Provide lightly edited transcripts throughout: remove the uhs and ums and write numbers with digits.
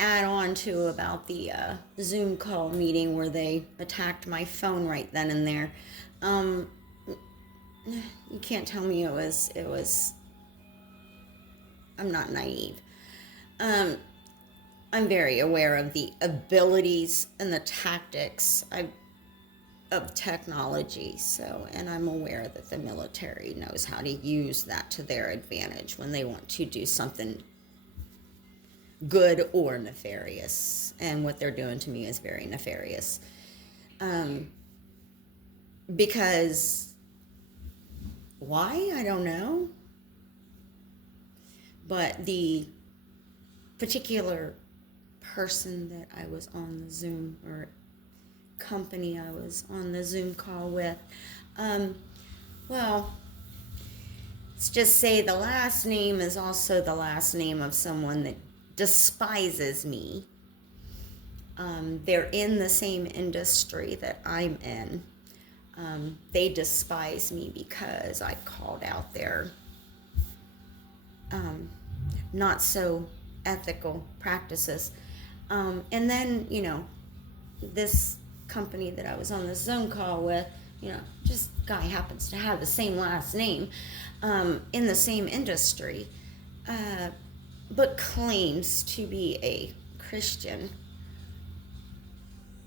add on to about the Zoom call meeting where they attacked my phone right then and there. Um, you can't tell me it was. I'm not naive. Um, I'm very aware of the abilities and the tactics of technology. So, and I'm aware that the military knows how to use that to their advantage when they want to do something good or nefarious. And what they're doing to me is very nefarious. Because why? I don't know. But the particular person that I was on the Zoom, or company I was on the Zoom call with, well, let's just say the last name is also the last name of someone that despises me. They're in the same industry that I'm in. They despise me because I called out their not so ethical practices. And then, this company that I was on the Zoom call with, just guy happens to have the same last name, in the same industry, but claims to be a Christian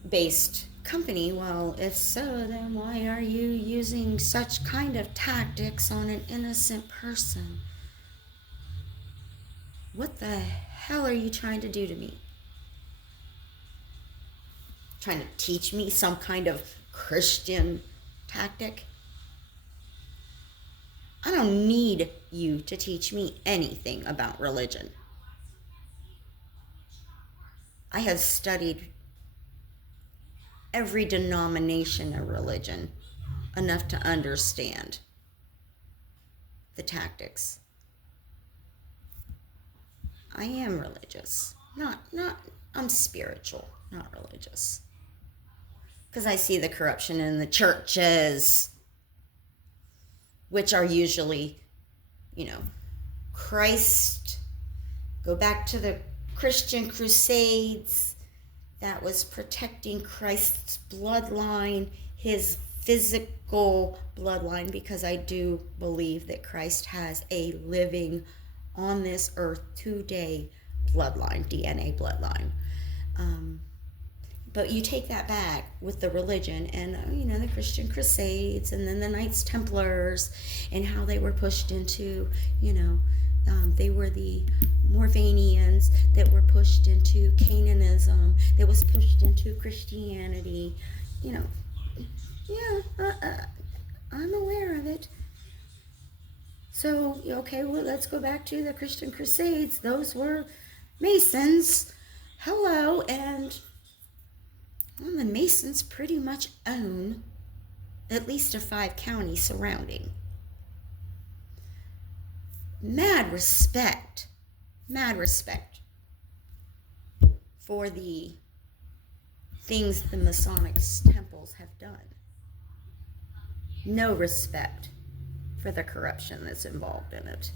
based company. Well, if so, then why are you using such kind of tactics on an innocent person? What the hell are you trying to do to me? Trying to teach me some kind of Christian tactic? I don't need you to teach me anything about religion. I have studied every denomination of religion enough to understand the tactics. I am religious. I'm spiritual, not religious. Because I see the corruption in the churches, which are usually, Christ. Go back to the Christian Crusades. That was protecting Christ's bloodline, his physical bloodline, because I do believe that Christ has a living on this earth today bloodline, DNA bloodline. But you take that back with the religion and, the Christian Crusades, and then the Knights Templars, and how they were pushed into, they were the Moravians that were pushed into Cananism, that was pushed into Christianity. I'm aware of it. So, okay, well, let's go back to the Christian Crusades. Those were Masons. Hello, and the Masons pretty much own at least a 5 county surrounding. Mad respect for the things the Masonic temples have done. No respect for the corruption that's involved in it.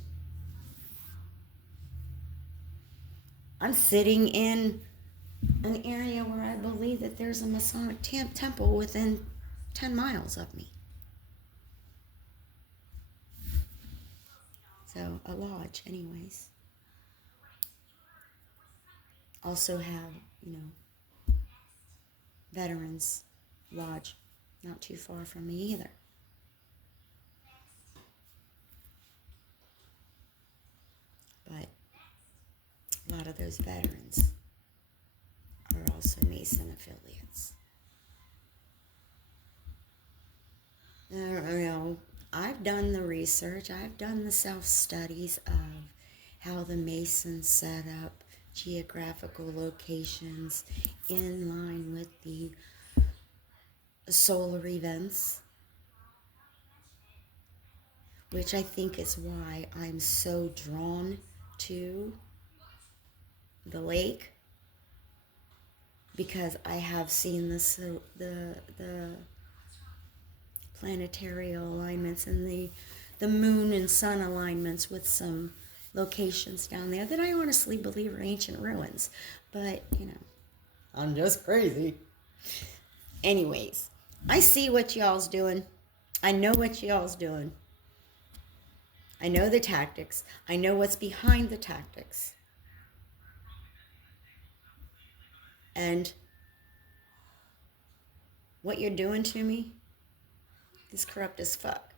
I'm sitting in an area where I believe that there's a Masonic temple within 10 miles of me. So, a lodge, anyways. Also have, Veterans Lodge, not too far from me either. But a lot of those veterans are also Mason affiliates. I've done the research, I've done the self-studies of how the Masons set up geographical locations in line with the solar events, which I think is why I'm so drawn to the lake, because I have seen the planetary alignments and the moon and sun alignments with some locations down there that I honestly believe are ancient ruins. But, I'm just crazy. Anyways, I see what y'all's doing. I know what y'all's doing. I know the tactics. I know what's behind the tactics. And what you're doing to me is corrupt as fuck.